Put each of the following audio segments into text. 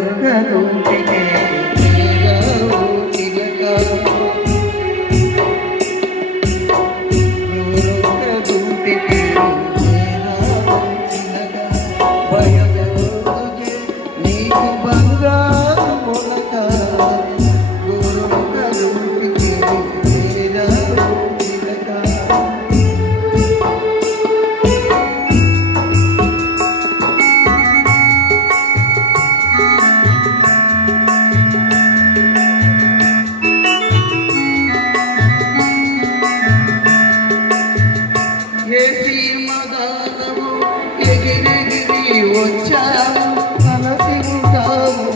గోరొక్కగుంటికే చేరావు చిలక గోరొక్కగుంటికే చేరావు చిలక భయమెవరుకే నీకు బంగారు మొలక గోరొక్కగుంటికే చేరావు చిలక ఎగిరెగిరి వచ్చావు కలసి ఉంటావు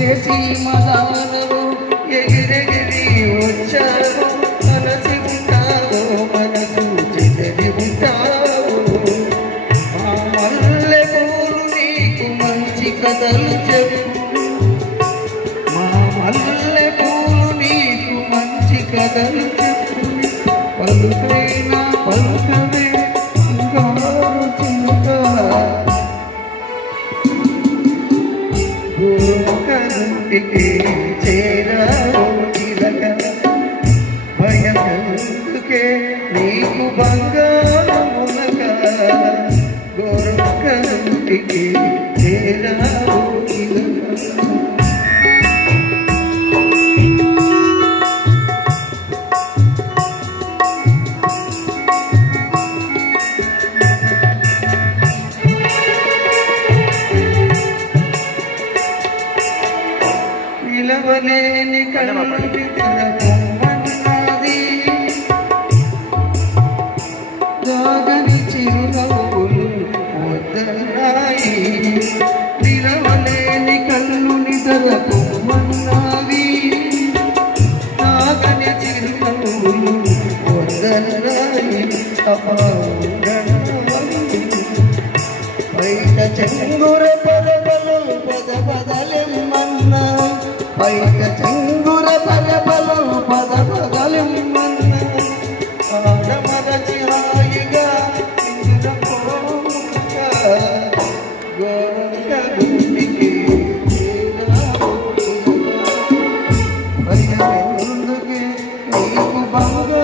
ఏ సీమదానవు ఎగిరెగిరి వచ్చావు కలసి ఉంటావు మనసు చెదరి ఉంటావు మా మల్లె పూలు నీకు మంచి కథలు చెప్పు మా మల్లె పూలు నీకు మంచి కథలు చెప్పు పలుకైనా పలుకవే బంగారు చిలుక గోరొక్కగుంటికే చేరావు చిలక భయమెందుకే నీకు బంగారు మొలక గోరొక్కగుంటికే చేరావు చిలక పిలవలేని కళ్ళకి తెరపొమ్మన్నది దాగని చిరునవ్వులు వద్దన్నాయి పిలవలేని కళ్ళు నిద్రపొమ్మన్నది దాగని చిరునవ్వులు వద్దన్నాయి బయట చెంగుర పరబలు పద పదలెమ్మన్నా బయట చెంగుర పరబలు పద పదలెమ్మన్నా ఆడమరచి హాయిగా గోరొక్కగుంటికే చేరావు చిలక భయమెందుకే నీకు బంగారు